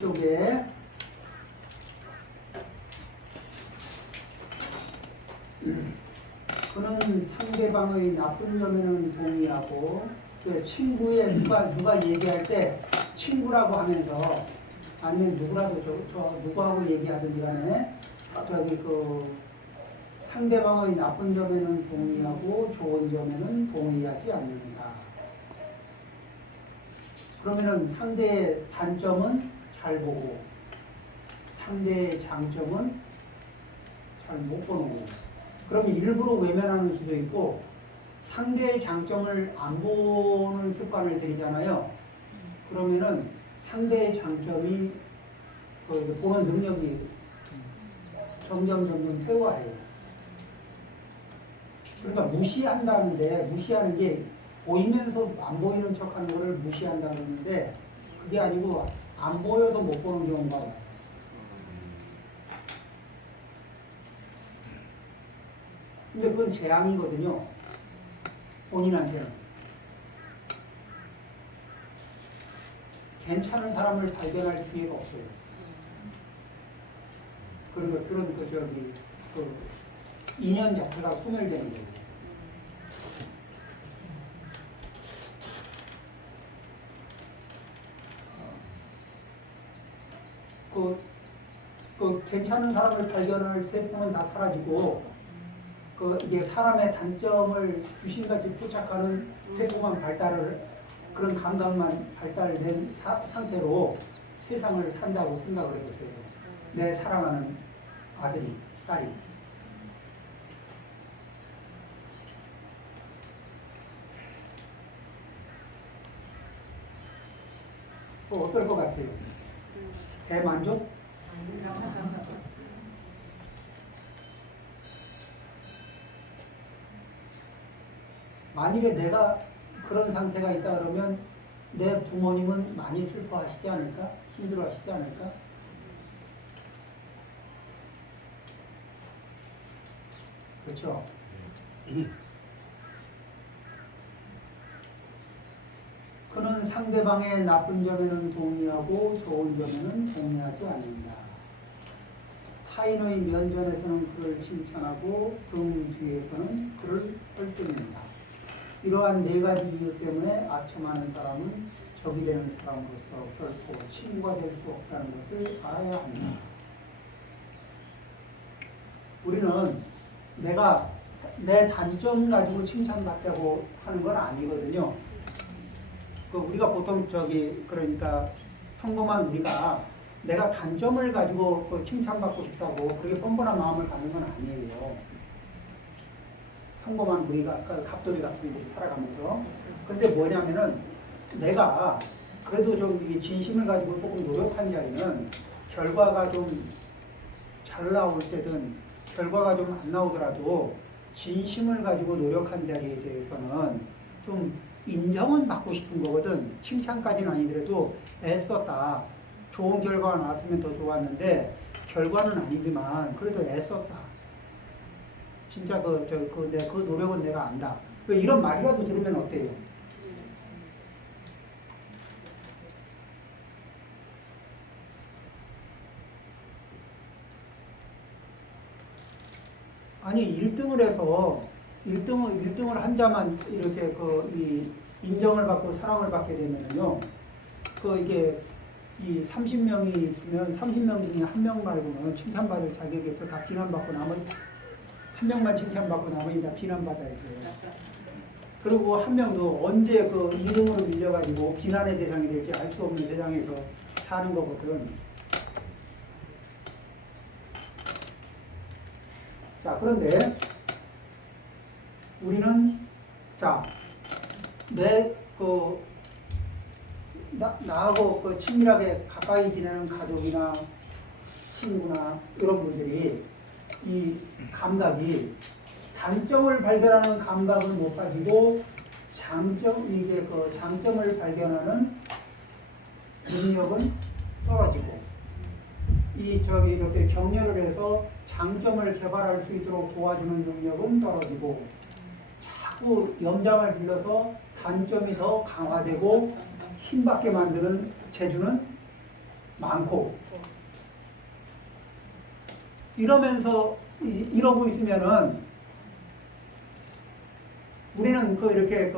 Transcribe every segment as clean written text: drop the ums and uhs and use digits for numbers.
쪽에 그는 상대방의 나쁜 점에는 동의하고 그 친구의 누가 얘기할 때 친구라고 하면서 아니면 누구라도 저 누구하고 얘기하든지 간에 저기 그 상대방의 나쁜 점에는 동의하고 좋은 점에는 동의하지 않는다. 그러면은 상대의 단점은 잘 보고 상대의 장점은 잘 못 보는 거고, 그러면 일부러 외면하는 수도 있고 상대의 장점을 안 보는 습관을 들이잖아요. 그러면은 상대의 장점이 보는 능력이 점점 퇴화해요. 그러니까 무시한다는데, 무시하는 게 보이면서 안 보이는 척하는 거를 무시한다는데 그게 아니고 안 보여서 못 보는 경우가 많아요. 근데 그건 재앙이거든요. 본인한테는. 괜찮은 사람을 발견할 기회가 없어요. 그런 인연 자체가 소멸되는 거예요. 괜찮은 사람을 발견할 세포는 다 사라지고, 이게 사람의 단점을 귀신같이 포착하는 세포만 그런 감각만 발달된 상태로 세상을 산다고 생각을 해보세요. 내 사랑하는 아들이, 딸이. 어떨 것 같아요? 대만족? 만일에 내가 그런 상태가 있다 그러면 내 부모님은 많이 슬퍼하시지 않을까? 힘들어하시지 않을까? 그렇죠? 그는 상대방의 나쁜 점에는 동의하고 좋은 점에는 동의하지 않는다. 타인의 면전에서는 그를 칭찬하고 등 뒤에서는 그를 헐뜯는다. 이러한 네 가지 이유 때문에 아첨하는 사람은 적이 되는 사람으로서 결코 친구가 될 수 없다는 것을 알아야 합니다. 우리는 내가 내 단점 가지고 칭찬받자고 하는 건 아니거든요. 우리가 보통 그러니까 평범한 우리가 내가 단점을 가지고 칭찬받고 싶다고 그렇게 뻔뻔한 마음을 갖는 건 아니에요. 평범한 우리가 갑돌이 같은 분들이 살아가면서. 근데 뭐냐면은 내가 그래도 좀 진심을 가지고 조금 노력한 자리는 결과가 좀 잘 나올 때든 결과가 좀 안 나오더라도 진심을 가지고 노력한 자리에 대해서는 좀 인정은 받고 싶은 거거든. 칭찬까지는 아니더라도 애썼다. 좋은 결과가 나왔으면 더 좋았는데 결과는 아니지만 그래도 애썼다. 진짜 그 노력은 내가 안다. 이런 말이라도 들으면 어때요? 아니 1등을 해서 1등을 한 자만 이렇게 이 인정을 받고 사랑을 받게 되면요, 이게 이 30명이 있으면 30명 중에 한 명 말고는 칭찬받을 자격이 없어. 다 비난받고 나머지 한 명만 칭찬받고 나머지 다 비난받아야 돼요. 그리고 한 명도 언제 2등으로 밀려가지고 비난의 대상이 될지 알 수 없는 세상에서 사는 거거든. 자, 그런데 우리는 나하고 친밀하게 가까이 지내는 가족이나 친구나 이런 분들이 이 감각이 단점을 발견하는 감각은 못 가지고 장점을 발견하는 능력은 떨어지고, 이렇게 격려를 해서 장점을 개발할 수 있도록 도와주는 능력은 떨어지고, 자꾸 염장을 불러서 단점이 더 강화되고 힘받게 만드는 재주는 많고 이러면서 이러고 있으면은 우리는 이렇게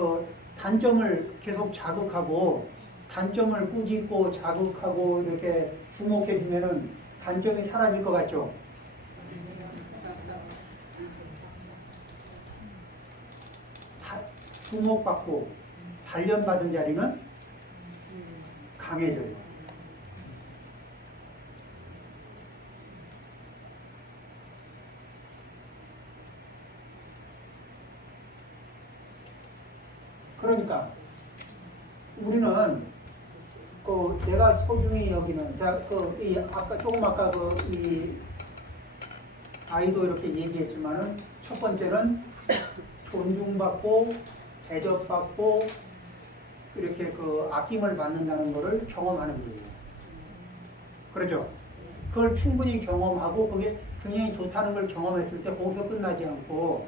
단점을 계속 자극하고 단점을 꾸짖고 자극하고 이렇게 주목해 주면은 단점이 사라질 것 같죠? 주목받고 단련받은 자리는 강해져요. 그러니까 우리는 내가 소중히 여기는 아까 조금 아까 이 아이도 이렇게 얘기했지만은 첫 번째는 존중받고 대접받고 이렇게 아낌을 받는다는 것을 경험하는 거예요. 그렇죠? 그걸 충분히 경험하고 그게 굉장히 좋다는 걸 경험했을 때 거기서 끝나지 않고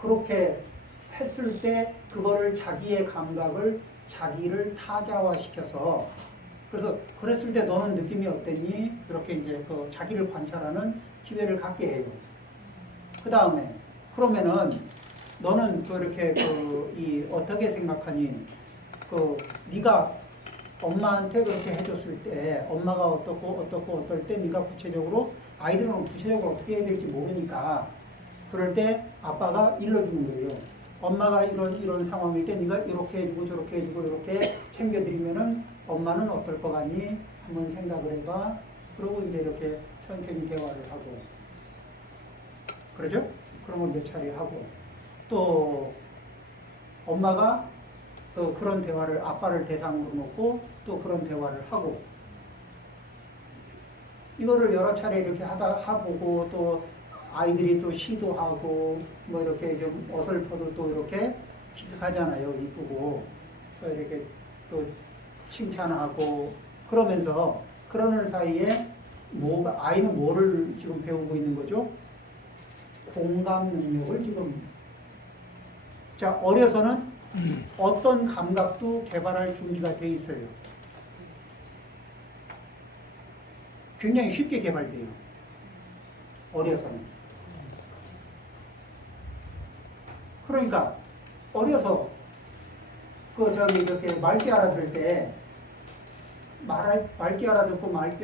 그렇게 했을 때 그거를 자기의 감각을 자기를 타자화시켜서 그래서 그랬을 때 너는 느낌이 어땠니? 이렇게 이제 자기를 관찰하는 기회를 갖게 해요. 그 다음에 그러면은 너는 이렇게 어떻게 생각하니? 네가 엄마한테 그렇게 해줬을 때 엄마가 어떻고 어떨 때 네가 구체적으로 아이들은 구체적으로 어떻게 해야 될지 모르니까 그럴 때 아빠가 일러주는 거예요. 엄마가 이런 상황일 때 네가 이렇게 해주고 저렇게 해주고 이렇게 챙겨드리면은 엄마는 어떨 것 같니? 한번 생각을 해봐. 그러고 이제 이렇게 천천히 대화를 하고 그러죠? 그런 걸 몇 차례 하고 또 엄마가 또 그런 대화를 아빠를 대상으로 놓고 또 그런 대화를 하고 이거를 여러 차례 이렇게 하보고 또 아이들이 또 시도하고 뭐 이렇게 좀 어설퍼도 또 이렇게 기특하잖아요. 이쁘고 그래서 이렇게 또 칭찬하고 그러면서 그러는 사이에 아이는 뭐를 지금 배우고 있는 거죠? 공감 능력을 지금 자 어려서는 어떤 감각도 개발할 준비가 돼 있어요. 굉장히 쉽게 개발돼요. 어려서는. 그러니까 어려서 이렇게 맑게 알아들을 때 맑게 알아듣고 말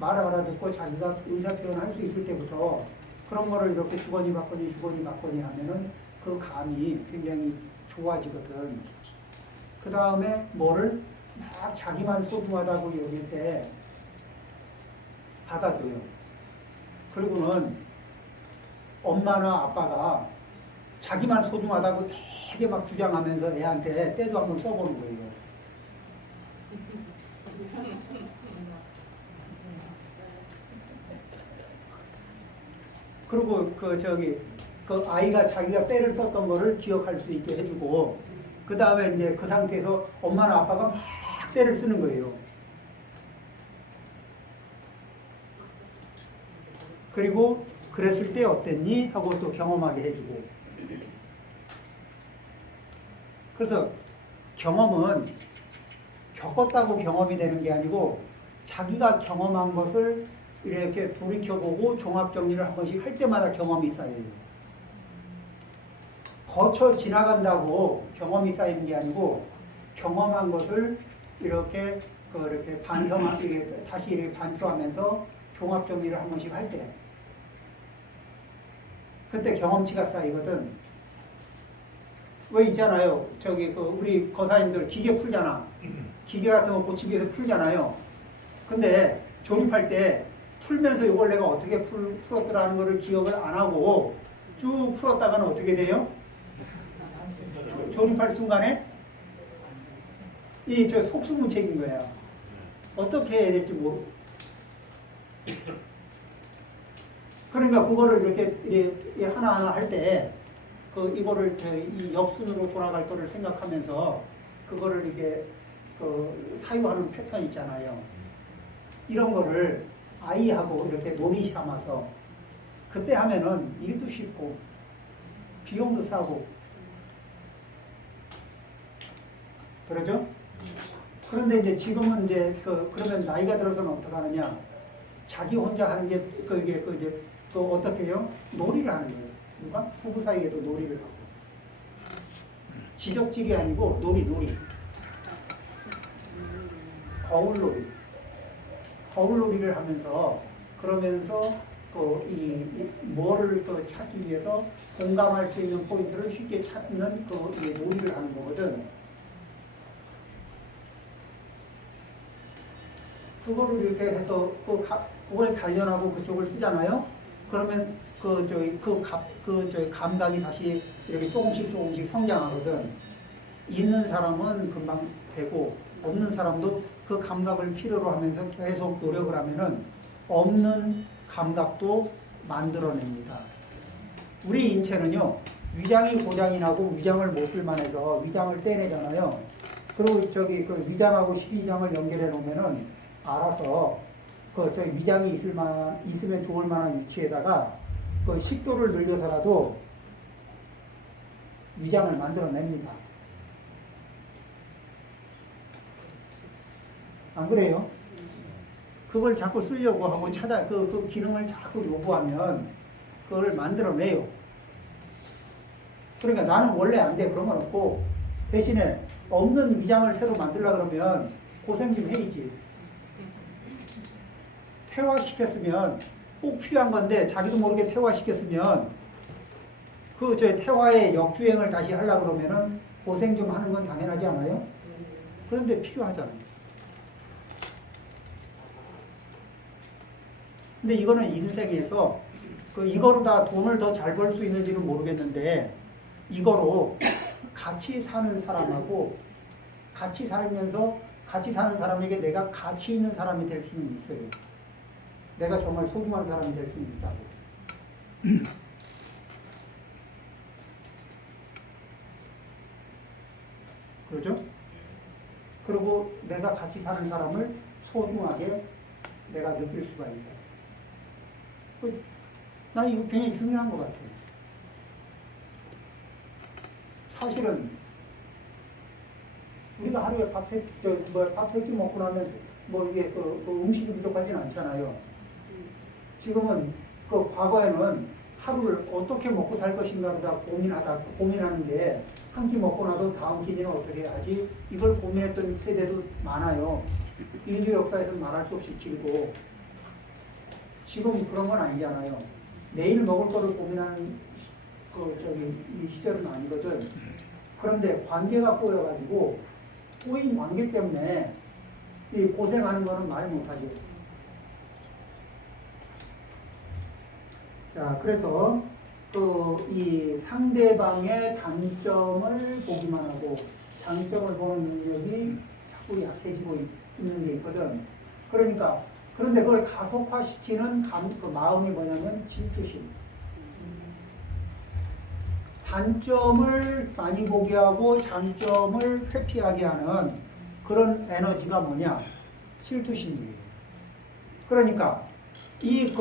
알아듣고 자기가 의사 표현할 수 있을 때부터 그런 거를 이렇게 주거니 받거니 하면은 그 감이 굉장히 좋아지거든. 그 다음에 뭐를 막 자기만 소중하다고 여길 때 받아줘요. 그리고는 엄마나 아빠가 자기만 소중하다고 되게 막 주장하면서 애한테 때도 한번 써보는 거예요. 그리고 아이가 자기가 때를 썼던 거를 기억할 수 있게 해주고, 그 다음에 이제 그 상태에서 엄마나 아빠가 막 때를 쓰는 거예요. 그리고 그랬을 때 어땠니? 하고 또 경험하게 해주고. 그래서 경험은 겪었다고 경험이 되는 게 아니고 자기가 경험한 것을 이렇게 돌이켜보고 종합정리를 한 번씩 할 때마다 경험이 쌓여요. 거쳐 지나간다고 경험이 쌓이는 게 아니고 경험한 것을 이렇게 다시 이렇게 반추하면서 종합정리를 한 번씩 할 때 그때 경험치가 쌓이거든. 왜 있잖아요. 우리 거사님들 기계 풀잖아. 기계 같은 거 고치기 위해서 풀잖아요. 근데 조립할 때 풀면서 이걸 내가 어떻게 풀었더라는 거를 기억을 안 하고 쭉 풀었다가는 어떻게 돼요? 조립할 순간에 저 속수무책인 거야. 어떻게 해야 될지 모르고. 그러니까 그거를 이렇게 하나하나 할 때 이거를 이 역순으로 돌아갈 거를 생각하면서 그거를 이렇게 사유하는 패턴 있잖아요. 이런 거를 아이하고 이렇게 놀이 삼아서 그때 하면은 일도 쉽고 비용도 싸고 그러죠? 그런데 이제 지금은 이제 그러면 나이가 들어서는 어떻게 하느냐? 자기 혼자 하는 게 이게 이제 또 어떻게 해요? 놀이를 하는 거예요. 누가? 부부 사이에도 놀이를 하고. 지적질이 아니고 놀이. 거울놀이. 거울놀이를 하면서 그러면서 뭐를 찾기 위해서 공감할 수 있는 포인트를 쉽게 찾는 놀이를 하는 거거든. 그거를 이렇게 해서 그걸 단련하고 그쪽을 쓰잖아요. 그러면 감각이 다시 이렇게 조금씩 성장하거든. 있는 사람은 금방 되고 없는 사람도 그 감각을 필요로 하면서 계속 노력을 하면은 없는 감각도 만들어냅니다. 우리 인체는요, 위장이 고장이 나고 위장을 못 쓸만해서 위장을 떼내잖아요. 그리고 그 위장하고 십이장을 연결해 놓으면은 알아서 저희 위장이 있으면 좋을 만한 위치에다가 그 식도를 늘려서라도 위장을 만들어냅니다. 안 그래요? 그걸 자꾸 쓰려고 하고 그 기능을 자꾸 요구하면 그걸 만들어내요. 그러니까 나는 원래 안 돼. 그런 건 없고 대신에 없는 위장을 새로 만들려고 그러면 고생 좀 해야지. 퇴화시켰으면 꼭 필요한 건데 자기도 모르게 퇴화시켰으면 퇴화의 역주행을 다시 하려고 그러면은 고생 좀 하는 건 당연하지 않아요? 그런데 필요하잖아요. 근데 이거는 인생에서 이거로 다 돈을 더 잘 벌 수 있는지는 모르겠는데 이거로 같이 사는 사람하고 같이 살면서 같이 사는 사람에게 내가 가치 있는 사람이 될 수는 있어요. 내가 정말 소중한 사람이 될 수는 있다고. 그러죠? 그리고 내가 같이 사는 사람을 소중하게 내가 느낄 수가 있다. 난 이거 굉장히 중요한 것 같아요. 사실은 우리가 하루에 밥 세 끼 먹고 나면 이게 음식이 부족하지는 않잖아요. 지금은 과거에는 하루를 어떻게 먹고 살 것인가 보다 고민하는데 한 끼 먹고 나도 다음 끼니는 어떻게 해야지 이걸 고민했던 세대도 많아요. 인류 역사에서 말할 수 없이 길고 지금 그런 건 아니잖아요. 내일 먹을 거를 고민하는 이 시절은 아니거든. 그런데 관계가 꼬여가지고 꼬인 관계 때문에 이 고생하는 거는 말 못하죠. 자, 그래서 이 상대방의 단점을 보기만 하고 장점을 보는 능력이 자꾸 약해지고 있는 게 있거든. 그런데 그걸 가속화시키는 마음이 뭐냐면 질투심. 단점을 많이 보게 하고 장점을 회피하게 하는 그런 에너지가 뭐냐? 질투심이에요. 그러니까 이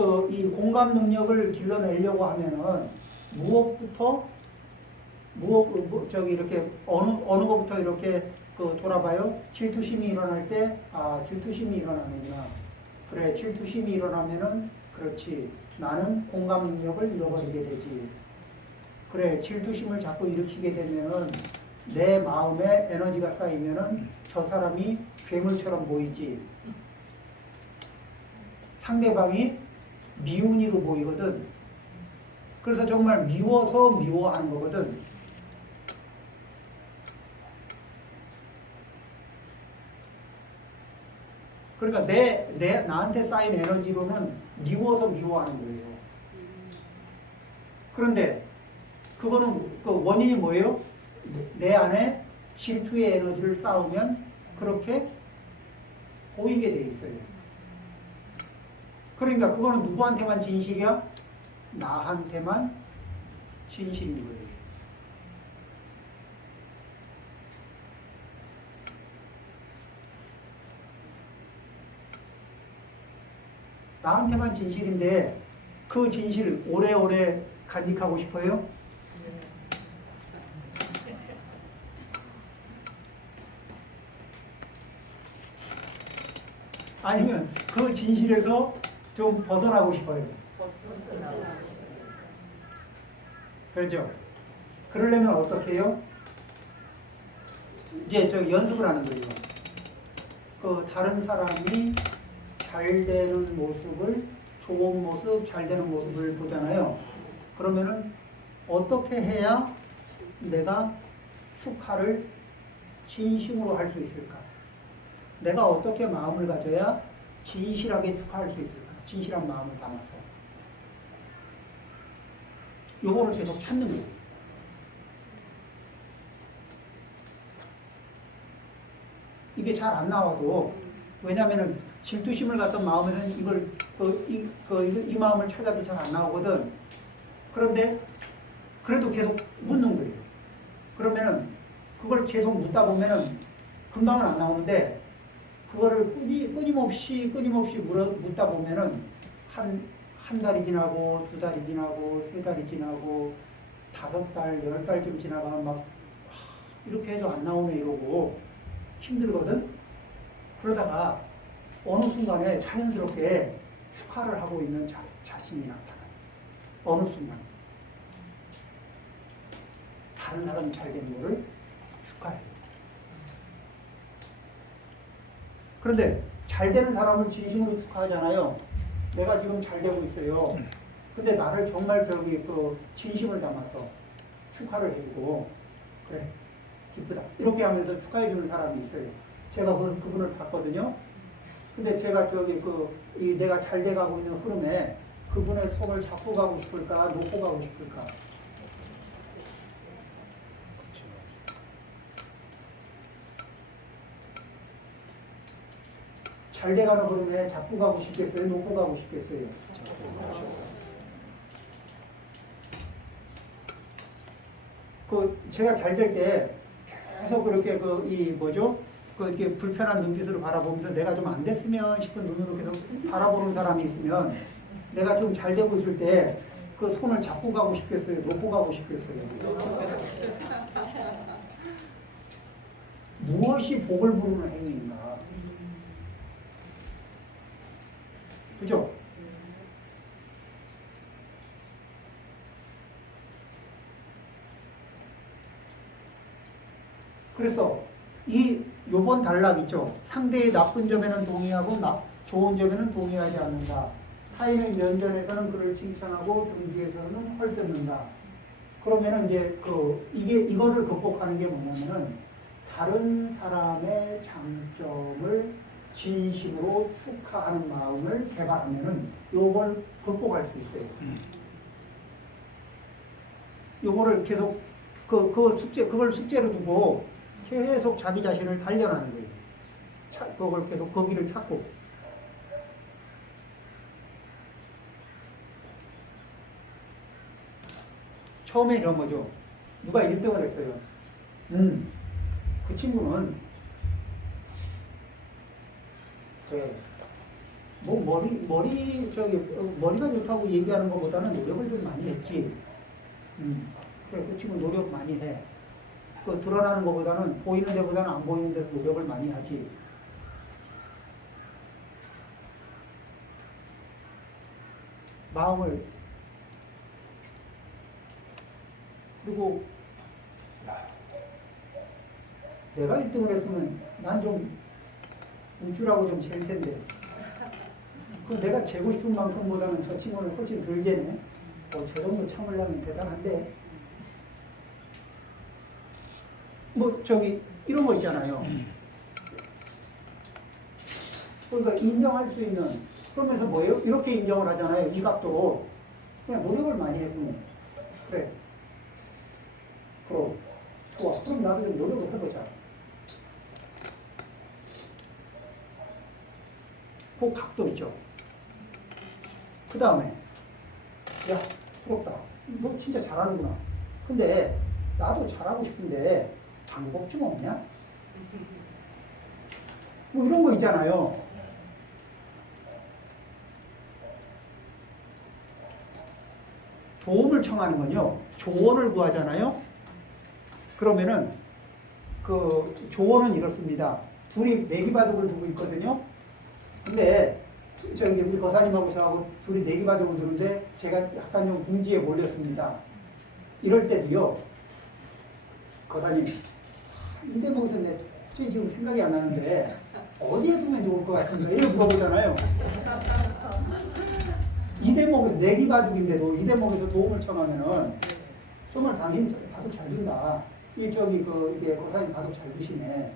공감 능력을 길러내려고 하면은 이렇게 어느 것부터 이렇게 돌아봐요. 질투심이 일어날 때 질투심이 일어나는구나. 그래, 질투심이 일어나면은 그렇지. 나는 공감 능력을 잃어버리게 되지. 그래, 질투심을 자꾸 일으키게 되면은 내 마음에 에너지가 쌓이면은 저 사람이 괴물처럼 보이지. 상대방이 미운이로 보이거든. 그래서 정말 미워서 미워하는 거거든. 그러니까 나한테 쌓인 에너지로는 미워서 미워하는 거예요. 그런데 그거는 원인이 뭐예요? 내 안에 질투의 에너지를 쌓으면 그렇게 보이게 돼 있어요. 그러니까 그거는 누구한테만 진실이야? 나한테만 진실인 거예요. 나한테만 진실인데 그 진실 오래오래 간직하고 싶어요? 아니면 그 진실에서 좀 벗어나고 싶어요. 그렇죠? 그러려면 어떻게 해요? 이제 저 연습을 하는 거예요. 그 다른 사람이 잘 되는 모습을, 좋은 모습, 잘 되는 모습을 보잖아요. 그러면은 어떻게 해야 내가 축하를 진심으로 할 수 있을까? 내가 어떻게 마음을 가져야 진실하게 축하할 수 있을까? 진실한 마음을 담아서. 요거를 계속 찾는 거예요. 이게 잘 안 나와도, 왜냐면은 질투심을 갖던 마음에서는 이 마음을 찾아도 잘 안 나오거든. 그런데 그래도 계속 묻는 거예요. 그러면은 그걸 계속 묻다 보면은 금방은 안 나오는데, 그거를 끊임없이 묻다 보면은 한 달이 지나고, 2달이 지나고, 3달이 지나고, 5달, 10달쯤 지나가면 막 이렇게 해도 안 나오네 이러고 힘들거든. 그러다가 어느 순간에 자연스럽게 축하를 하고 있는 자신이 나타나요. 어느 순간 다른 사람이 잘 된 거를 축하해요. 그런데 잘 되는 사람을 진심으로 축하하잖아요. 내가 지금 잘 되고 있어요. 근데 나를 정말 진심을 담아서 축하를 해주고, 그래, 기쁘다, 이렇게 하면서 축하해주는 사람이 있어요. 제가 그분을 봤거든요. 근데 제가 내가 잘 돼가고 있는 흐름에 그분의 손을 잡고 가고 싶을까, 놓고 가고 싶을까? 잘 돼가는 흐름에 잡고 가고 싶겠어요? 놓고 가고 싶겠어요? 제가 잘 될 때 계속 그렇게 이렇게 불편한 눈빛으로 바라보면서 내가 좀 안 됐으면 싶은 눈으로 계속 바라보는 사람이 있으면, 내가 좀 잘 되고 있을 때 그 손을 잡고 가고 싶겠어요? 놓고 가고 싶겠어요? 무엇이 복을 부르는 행위인가? 그죠? 그래서 요번 단락 있죠? 상대의 나쁜 점에는 동의하고 좋은 점에는 동의하지 않는다. 타인의 면전에서는 그를 칭찬하고 등 뒤에서는 헐뜯는다. 그러면은 이제 이거를 극복하는 게 뭐냐면은 다른 사람의 장점을 진심으로 축하하는 마음을 개발하면은 요걸 극복할 수 있어요. 요거를 계속 그걸 숙제로 두고 계속 자기 자신을 단련하는 거예요. 그걸 계속 거기를 찾고. 처음에 이런 거죠. 누가 1등을 했어요. 그 친구는 그래, 머리가 좋다고 얘기하는 것보다는 노력을 좀 많이 했지. 그래, 그 친구 노력 많이 해. 드러나는 것보다는, 보이는 데보다는 안 보이는 데서 노력을 많이 하지. 마음을. 그리고 내가 1등을 했으면 난 좀 우쭐하고 좀 잴 텐데, 내가 재고 싶은 만큼보다는 저 친구는 훨씬 덜 재네. 저 정도 참으려면 대단한데. 이런 거 있잖아요. 그러니까 인정할 수 있는, 그러면서 뭐예요? 이렇게 인정을 하잖아요. 이 각도로. 그냥 노력을 많이 했군요. 그래. 그럼, 좋아. 그럼 나도 좀 노력을 해보자. 그 각도 있죠. 그 다음에, 야, 부럽다. 너 진짜 잘하는구나. 근데, 나도 잘하고 싶은데, 방법 좀 없냐? 이런 거 있잖아요. 도움을 청하는 건요, 조언을 구하잖아요. 그러면은 그 조언은 이렇습니다. 둘이 내기바둑을 두고 있거든요. 근데 저기 우리 거사님하고 저하고 둘이 내기받으러 오는데 제가 약간 좀 궁지에 몰렸습니다. 이럴 때도요. 거사님, 이 대목에서 내 도저히 지금 생각이 안 나는데 어디에 두면 좋을 것 같습니다. 이렇게 물어보잖아요. 이 대목은 내기바둑인데도 이 대목에서 도움을 청하면은 정말 당신 바둑 잘 둔다. 이게 거사님 바둑 잘 두시네.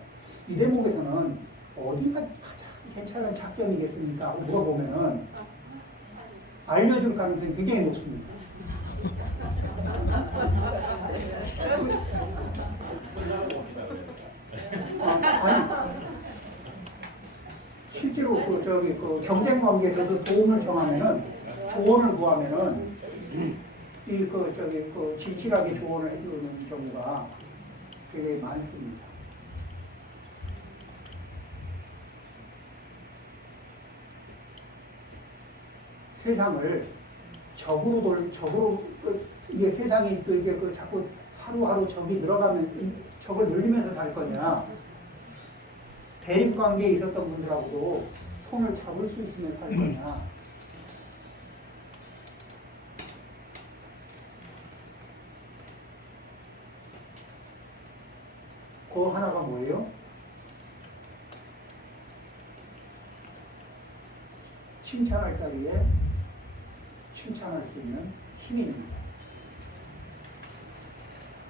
이 대목에서는 어디가 가장 괜찮은 작전이겠습니까? 하고 물어보면은 알려줄 가능성이 굉장히 높습니다. 아니, 실제로 그 경쟁 관계에서도 도움을 청하면은 조언을 구하면은 진실하게 조언을 해주는 경우가 되게 많습니다. 세상을 적으로 이게 세상이 또 이게 자꾸 하루하루 적이 늘어가면 적을 늘리면서 살 거냐, 대립 관계에 있었던 분들하고도 손을 잡을 수 있으면 살 거냐. 그 하나가 뭐예요? 칭찬할 자리에 칭찬할 수 있는 힘입니다.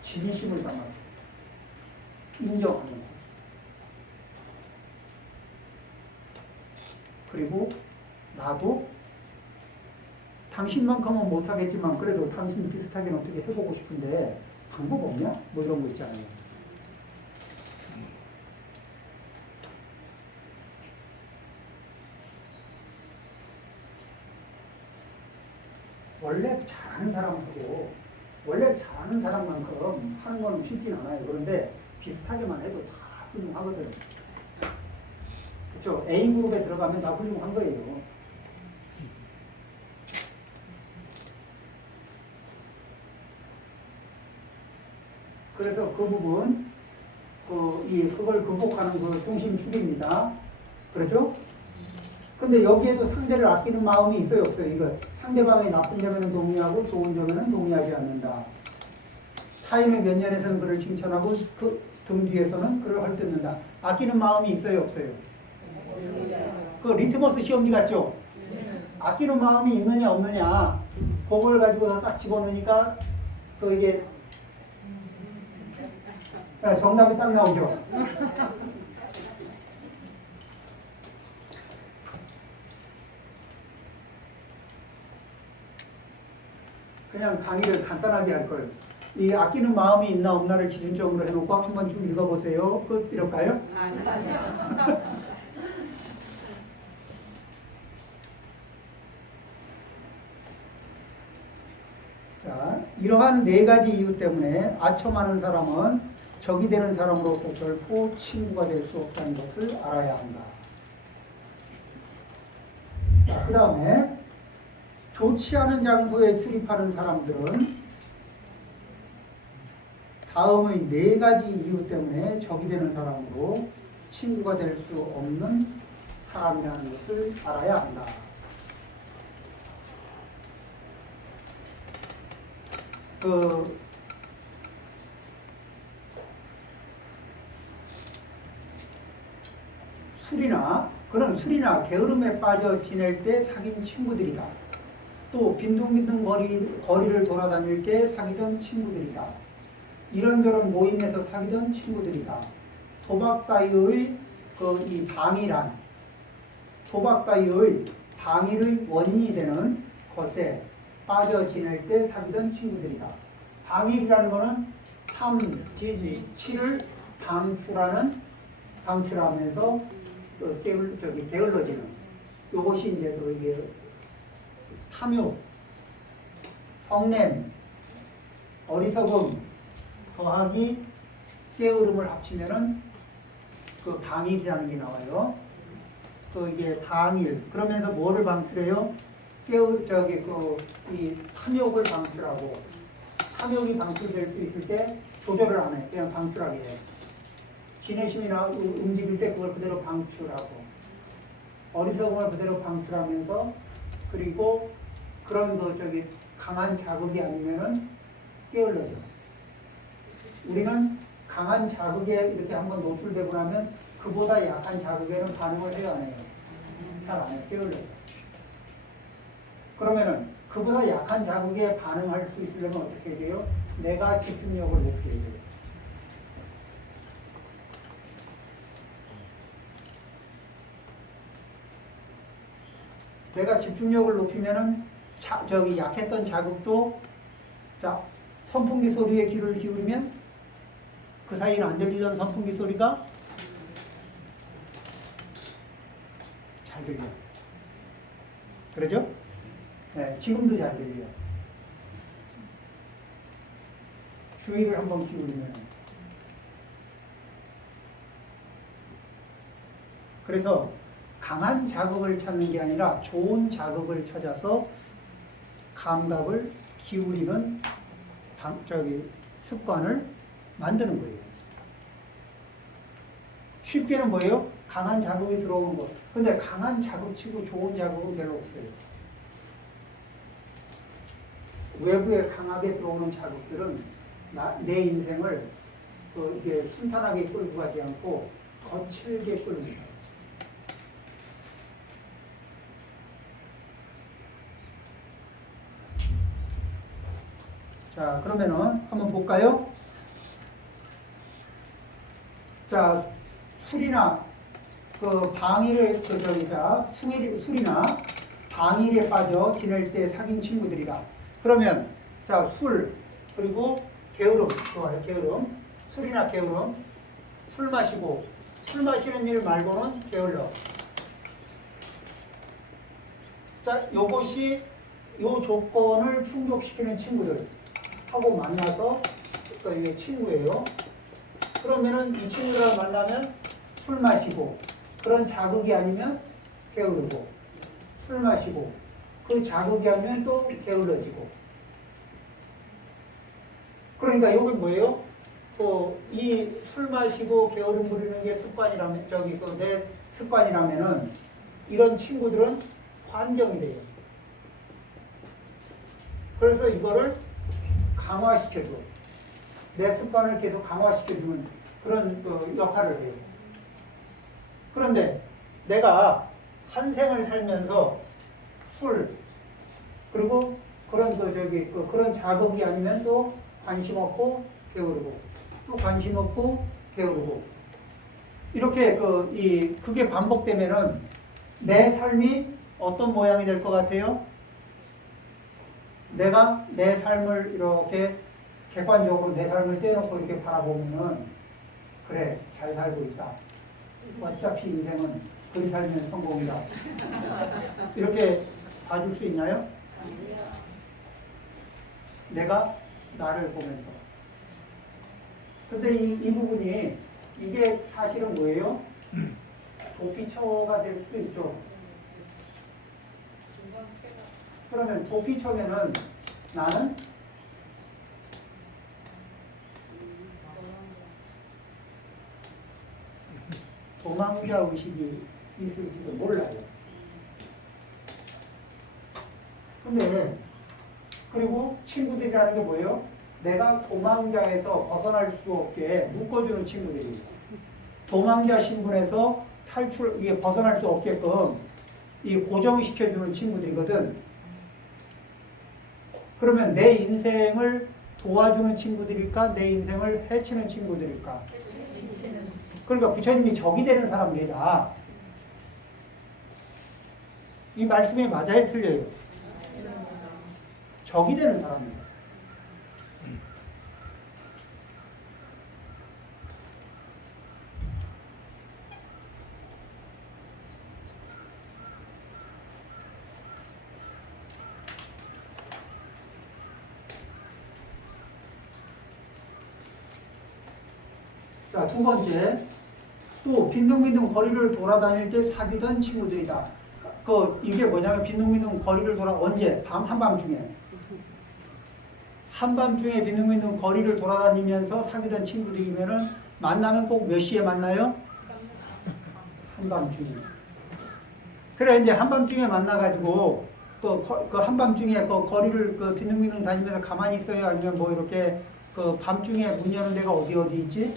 진심을 담아서 인정하면서, 그리고 나도 당신만큼은 못하겠지만 그래도 당신 비슷하게는 어떻게 해보고 싶은데 방법 없냐? 뭐 이런 거 있잖아요. 원래 잘하는 사람만큼 하는 건 쉽진 않아요. 그런데 비슷하게만 해도 다 훌륭하거든요. 그렇죠? A그룹에 들어가면 다 훌륭한 거예요. 그래서 그 부분, 그걸 극복하는 그 중심축입니다. 그렇죠? 근데 여기에도 상대를 아끼는 마음이 있어요, 없어요? 이거 상대방의 나쁜 점에는 동의하고 좋은 점에는 동의하지 않는다. 타인의 면전에서는 그를 칭찬하고 그 등 뒤에서는 그를 헐뜯는다. 아끼는 마음이 있어요, 없어요? 그 리트머스 시험지 같죠? 아끼는 마음이 있느냐 없느냐 그걸 가지고서 딱 집어넣으니까 이게 정답이 딱 나오죠. 그냥 강의를 간단하게 할 걸. 이 아끼는 마음이 있나 없나를 기준적으로 해놓고 한번 쭉 읽어보세요. 끝 이럴까요? 자, 이러한 네 가지 이유 때문에 아첨하는 사람은 적이 되는 사람으로서 결코 친구가 될 수 없다는 것을 알아야 한다. 자, 그 다음에 좋지 않은 장소에 출입하는 사람들은 다음의 네 가지 이유 때문에 적이 되는 사람으로 친구가 될 수 없는 사람이라는 것을 알아야 한다. 술이나 게으름에 빠져 지낼 때 사귄 친구들이다. 또 빈둥빈둥 거리를 돌아다닐 때 사귀던 친구들이다. 이런저런 모임에서 사귀던 친구들이다. 도박 따위의 방위의 원인이 되는 것에 빠져 지낼 때 사귀던 친구들이다. 방위라는 것은 탐지치를 방출하면서 게을러지는 이것이 이제 이게 탐욕, 성냄, 어리석음 더하기 게으름을 합치면은 그 방일이라는 게 나와요. 이게 방일. 그러면서 뭐를 방출해요? 이 탐욕을 방출하고, 탐욕이 방출될 수 있을 때 조절을 안 해. 그냥 방출하게 해. 지내심이나 움직일 때 그걸 그대로 방출하고. 어리석음을 그대로 방출하면서 그리고 그런 강한 자극이 아니면은 게을러져. 우리는 강한 자극에 이렇게 한번 노출되고 나면 그보다 약한 자극에는 반응을 해요, 안 해요? 잘 안 해요. 게을러져. 그러면은 그보다 약한 자극에 반응할 수 있으려면 어떻게 해야 돼요? 내가 집중력을 높여야 돼요. 내가 집중력을 높이면은 약했던 자극도 선풍기 소리에 귀를 기울이면 그 사이는 안 들리던 선풍기 소리가 잘 들려. 그러죠? 네, 지금도 잘 들려. 주의를 한번 기울이면. 그래서 강한 자극을 찾는 게 아니라 좋은 자극을 찾아서 감각을 기울이는 습관을 만드는 거예요. 쉽게는 뭐예요? 강한 자극이 들어오는 것. 근데 강한 자극치고 좋은 자극은 별로 없어요. 외부에 강하게 들어오는 자극들은 내 인생을 이게 순탄하게 끌고 가지 않고 거칠게 끌고 가요. 자, 그러면은 한번 볼까요? 자, 술이나 술이나 방일에 빠져 지낼 때 사귄 친구들이다. 그러면 자, 술 그리고 게으름 좋아요. 게으름. 술이나 게으름. 술 마시고 술 마시는 일 말고는 게을러. 자, 요것이 요 조건을 충족시키는 친구들 하고 만나서 이게 친구예요. 그러면은 이 친구랑 만나면 술 마시고 그런 자극이 아니면 게으르고 술 마시고 그 자극이 아니면 또 게을러지고. 그러니까 이게 뭐예요? 이 술 마시고 게으름 부리는 게 습관이라면 내 습관이라면은 이런 친구들은 환경이 돼요. 그래서 이거를 강화시켜줘. 내 습관을 계속 강화시켜주는 그런 역할을 해요. 그런데 내가 한 생을 살면서 술 그리고 그런 자극이 아니면 또 관심 없고 게으르고 또 관심 없고 게으르고 이렇게 그게 반복되면은 내 삶이 어떤 모양이 될 것 같아요? 내가 내 삶을 이렇게 객관적으로 내 삶을 떼놓고 이렇게 바라보면은 그래, 잘 살고 있다. 어차피 인생은 그리 살면 성공이다. 이렇게 봐줄 수 있나요? 내가 나를 보면서. 근데 이 부분이 이게 사실은 뭐예요? 도피처가 될 수도 있죠. 그러면 도피처면은 나는 도망자 의식이 있을지도 몰라요. 근데 그리고 친구들이라는 게 뭐예요? 내가 도망자에서 벗어날 수 없게 묶어주는 친구들이에요. 도망자 신분에서 벗어날 수 없게끔 고정시켜주는 친구들이거든. 그러면 내 인생을 도와주는 친구들일까? 내 인생을 해치는 친구들일까? 그러니까 부처님이 적이 되는 사람들이다. 이 말씀이 맞아요? 틀려요? 적이 되는 사람이에요. 자, 두 번째, 또 빈둥빈둥 거리를 돌아다닐 때 사귀던 친구들이다. 이게 뭐냐면 빈둥빈둥 거리를 언제? 한밤중에. 한밤중에 빈둥빈둥 거리를 돌아다니면서 사귀던 친구들이면은 만나면 꼭 몇 시에 만나요? 한밤중에. 그래 이제 한밤중에 만나가지고 그 한밤중에 그 거리를 그 빈둥빈둥 다니면서 가만히 있어요? 아니면 뭐 이렇게 그 밤중에 문 여는 데가 어디 있지?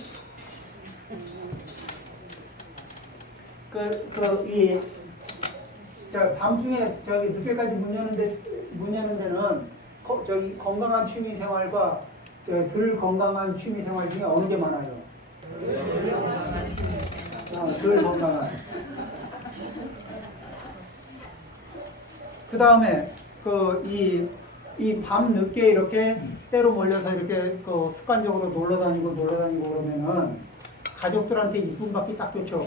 밤중에 저기 늦게까지 문 여는 데는 저기 건강한 취미 생활과 덜 건강한 취미 생활 중에 어느 게 많아요? 덜 건강한. 그 다음에 이 밤 늦게 이렇게 때로 몰려서 이렇게 그 습관적으로 놀러 다니고 그러면은 가족들한테 이쁨 받기 딱 좋죠.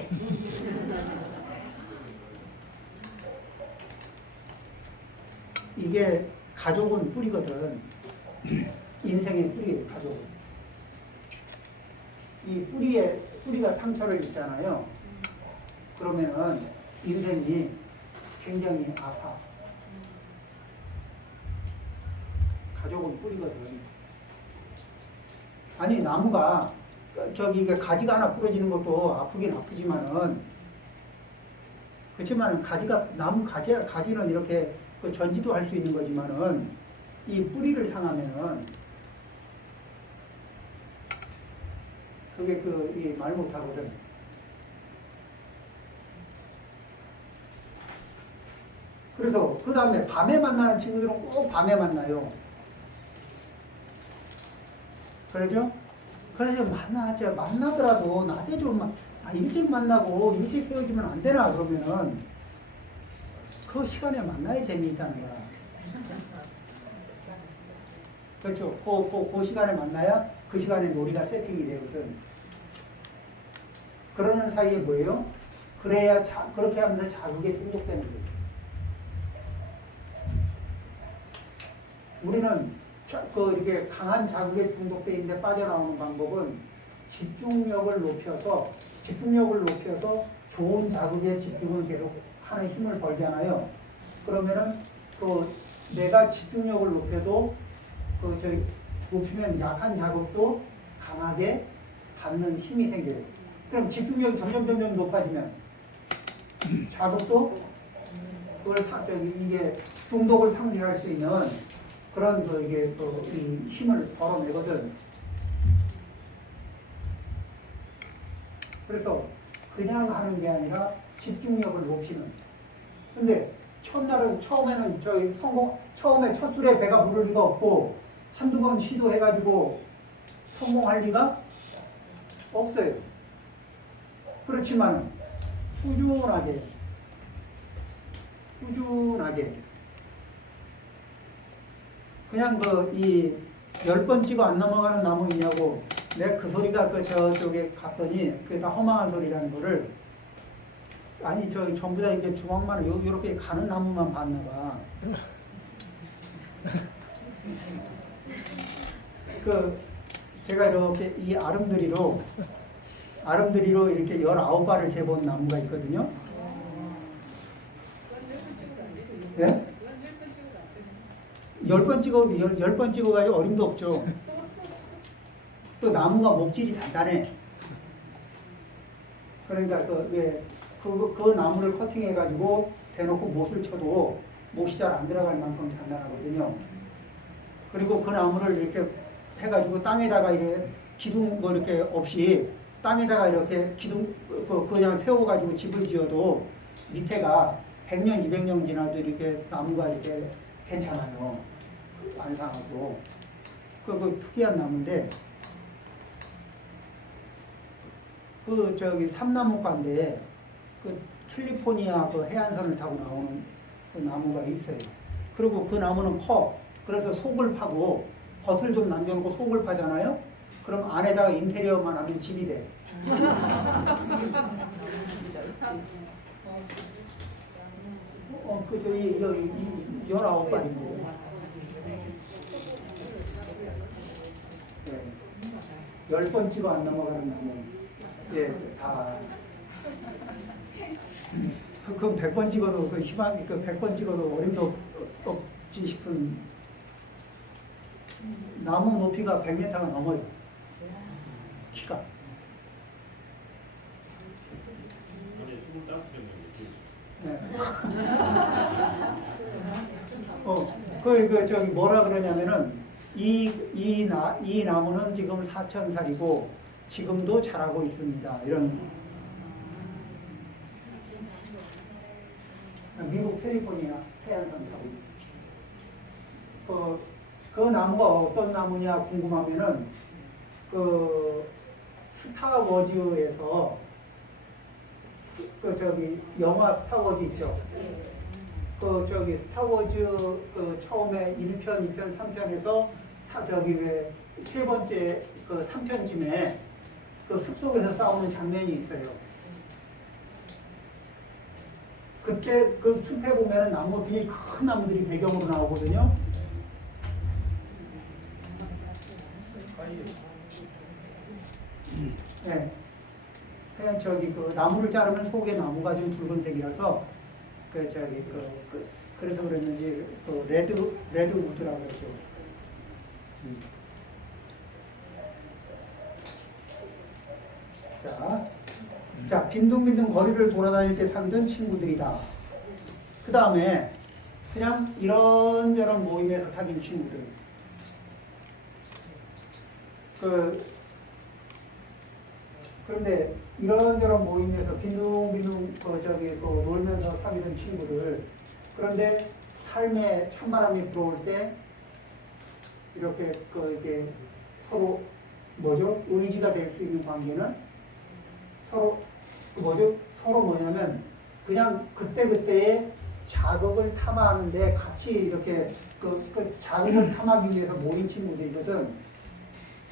이게 가족은 뿌리거든. 인생의 뿌리예요, 가족은. 이 뿌리가 상처를 입잖아요. 그러면은 인생이 굉장히 아파. 가족은 뿌리거든. 아니, 나무가, 이게 가지가 하나 부러지는 것도 아프긴 아프지만은, 그렇지만 나무 가지는 이렇게 그 전지도 할 수 있는 거지만은, 이 뿌리를 상하면은, 그게 말 못하거든. 그래서, 그 다음에 밤에 만나는 친구들은 꼭 밤에 만나요. 그러죠? 그래서 만나더라도 낮에 좀 일찍 만나고 일찍 헤어지면 안 되나 그러면은 그 시간에 만나야 재미있다는 거야. 그렇죠? 그 시간에 만나야 그 시간에 놀이가 세팅이 되거든. 그러는 사이에 뭐예요? 그래야 그렇게 하면서 자극에 중독되는 거예요. 우리는 이렇게 강한 자극에 중독되어 있는데 빠져나오는 방법은 집중력을 높여서 좋은 자극에 집중을 계속 하는 힘을 벌잖아요. 그러면은 내가 집중력을 높여도 높이면 약한 자극도 강하게 받는 힘이 생겨요. 그럼 집중력이 점점 높아지면 자극도 이게 중독을 상쇄할 수 있는 그런 이 힘을 벌어내거든. 그래서 그냥 하는 게 아니라 집중력을 높이는. 근데 처음에는 처음에 첫 술에 배가 부를 리가 없고 한두 번 시도해가지고 성공할 리가 없어요. 그렇지만 꾸준하게 그냥 이 10번 찍어 안 넘어가는 나무 있냐고 내가 그 소리가 저쪽에 갔더니 그게 다 허망한 소리라는 거를 아니 전부 다 이게 주먹만 요렇게 가는 나무만 봤나 봐. 제가 이렇게 이 아름드리로 이렇게 19발을 재본 나무가 있거든요. 예? 10번 찍어가지고 어림도 없죠. 또 나무가 목질이 단단해. 그러니까 그 나무를 커팅해가지고 대놓고 못을 쳐도 못이 잘 안 들어갈 만큼 단단하거든요. 그리고 그 나무를 이렇게 해가지고 땅에다가 기둥 이렇게 없이 땅에다가 이렇게 기둥 그냥 세워가지고 집을 지어도 밑에가 100년, 200년 지나도 이렇게 나무가 이렇게 괜찮아요. 안 상하고. 특이한 나무인데, 삼나무과인데, 캘리포니아 해안선을 타고 나오는 그 나무가 있어요. 그리고 그 나무는 커. 그래서 속을 파고, 겉을 좀 남겨놓고 속을 파잖아요? 그럼 안에다가 인테리어만 하면 집이 돼. 19발인데. 10번 찍어 안 넘어가는 나무. 예, 다. 그럼 100번 찍어도, 100번 찍어도 어림도 없지 싶은 나무 높이가 100m가 넘어요. 키가. 네. 저기 뭐라 그러냐면은 이 나무는 지금 4,000살이고 지금도 자라고 있습니다. 이런 미국 캘리포니아 해안선 타고 그 나무가 어떤 나무냐 궁금하면은 그 스타워즈에서 저기 영화 스타워즈 있죠. 저기 스타워즈 처음에 1편, 2편, 3편에서 저기 왜 세 번째 3편쯤에 숲속에서 싸우는 장면이 있어요. 그때 그 숲에 보면은 나무들이 큰 나무들이 배경으로 나오거든요. 네. 그냥 저기 나무를 자르면 속에 나무가 좀 붉은색이라서 그래서 그랬는지 레드 우드라고 그러죠. 자, 빈둥빈둥 거리를 돌아다닐 때 사귀던 친구들이다. 그 다음에 그냥 이런저런 모임에서 사귄 친구들. 그런데 이런저런 모임에서 빈둥빈둥 놀면서 사귀던 친구들. 그런데 삶에 찬바람이 불어올 때 이렇게 이게 서로 의지가 될 수 있는 관계는 서로 뭐냐면 그냥 그때그때의 자극을 탐하는데 같이 이렇게 자극을 탐하기 위해서 모인 친구들이거든.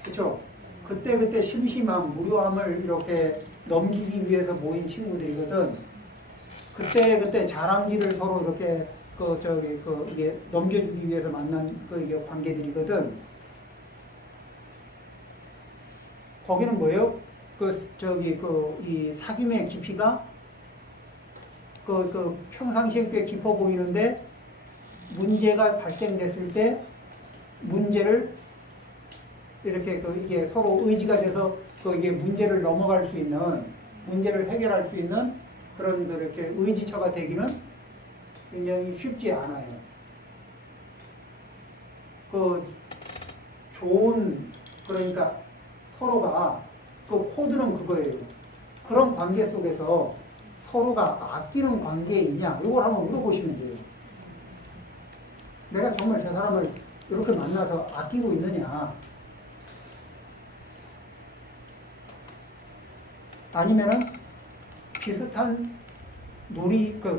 그쵸? 그때그때 심심함, 무료함을 이렇게 넘기기 위해서 모인 친구들이거든. 그때 자랑질을 서로 이렇게 이게 넘겨주기 위해서 만난 이게 관계들이거든. 거기는 뭐예요? 이 사귐의 깊이가 평상시에 꽤 깊어 보이는데 문제가 발생됐을 때 문제를 이렇게 이게 서로 의지가 돼서 이게 문제를 넘어갈 수 있는 문제를 해결할 수 있는 그런 이렇게 의지처가 되기는 굉장히 쉽지 않아요. 그러니까 서로가 코드는 그거예요. 그런 관계 속에서 서로가 아끼는 관계에 있냐? 이걸 한번 물어보시면 돼요. 내가 정말 저 사람을 이렇게 만나서 아끼고 있느냐? 아니면은 비슷한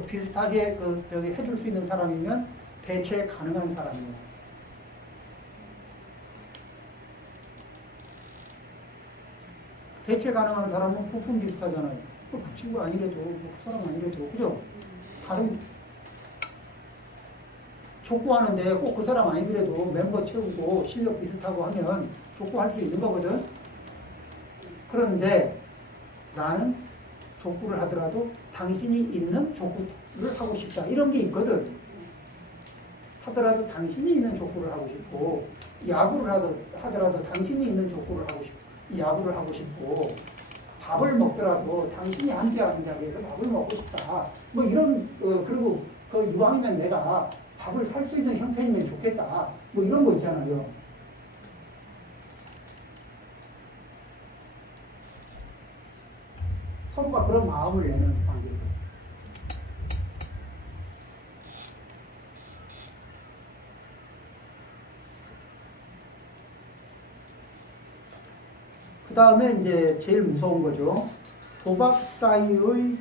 비슷하게 해줄 수 있는 사람이면 대체 가능한 사람이에요. 대체 가능한 사람은 부품 비슷하잖아요. 그 친구 아니래도, 그 사람 아니래도, 그죠? 다른, 족구하는데 꼭 그 사람 아니더라도 멤버 채우고 실력 비슷하고 하면 족구할 수 있는 거거든? 그런데 나는 족구를 하더라도 당신이 있는 족구를 하고 싶다. 이런 게 있거든. 하더라도 당신이 있는 족구를 하고 싶고, 야구를 하더라도 당신이 있는 족구를 하고 싶고, 야구를 하고 싶고, 밥을 먹더라도 당신이 함께하는 자리에서 밥을 먹고 싶다. 뭐 이런, 그리고 이왕이면 내가 밥을 살 수 있는 형편이면 좋겠다. 뭐 이런 거 있잖아요. 서로가 그런 마음을 내는 관계죠. 그 다음에 이제 제일 무서운 거죠. 도박 사이의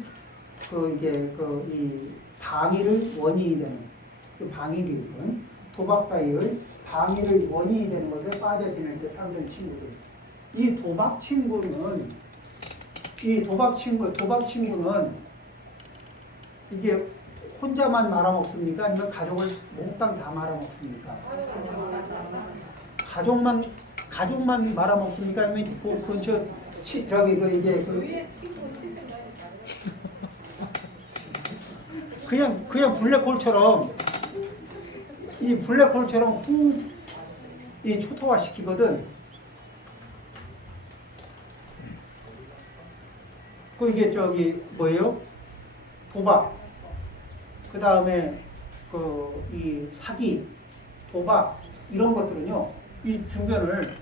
이 방위를 원인이 되는 방위력은 도박 사이의 방위를 원인이 되는 것에 빠져 지낼 때 사는 친구들. 이 도박 친구는 이게 혼자만 말아먹습니까? 아니면 가족을 몽땅 다 말아먹습니까? 가족만 말아먹습니까? 아니면 그 근처 그냥 블랙홀처럼 이 블랙홀처럼 이 초토화 시키거든. 이게 뭐예요? 도박. 그 다음에 이 사기, 도박 이런 것들은요, 이 주변을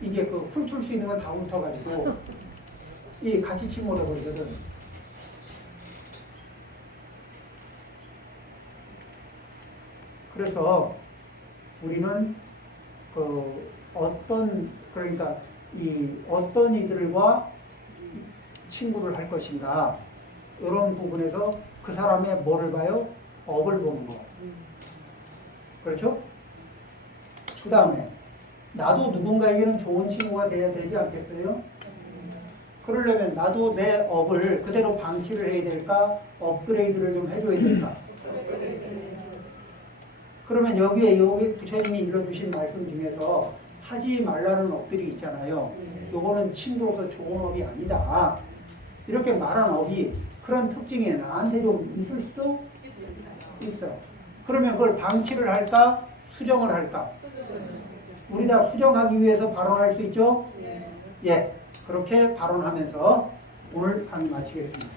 이게 훑을 수 있는 건 다 훑어가지고 이 같이 침몰해 버리거든. 그래서 우리는 그러니까 어떤 이들과 친구를 할 것인가 이런 부분에서 그 사람의 뭐를 봐요? 업을 보는 거. 그렇죠? 그 다음에 나도 누군가에게는 좋은 친구가 돼야 되지 않겠어요? 그러려면 나도 내 업을 그대로 방치를 해야 될까? 업그레이드를 좀 해줘야 될까? 그러면 여기 부처님이 일러주신 말씀 중에서 하지 말라는 업들이 있잖아요. 요거는 친구로서 좋은 업이 아니다. 이렇게 말한 업이 그런 특징이 나한테 좀 있을 수도 있어. 그러면 그걸 방치를 할까? 수정을 할까? 우리 다 수정하기 위해서 발언할 수 있죠? 예. 그렇게 발언하면서 오늘 강의 마치겠습니다.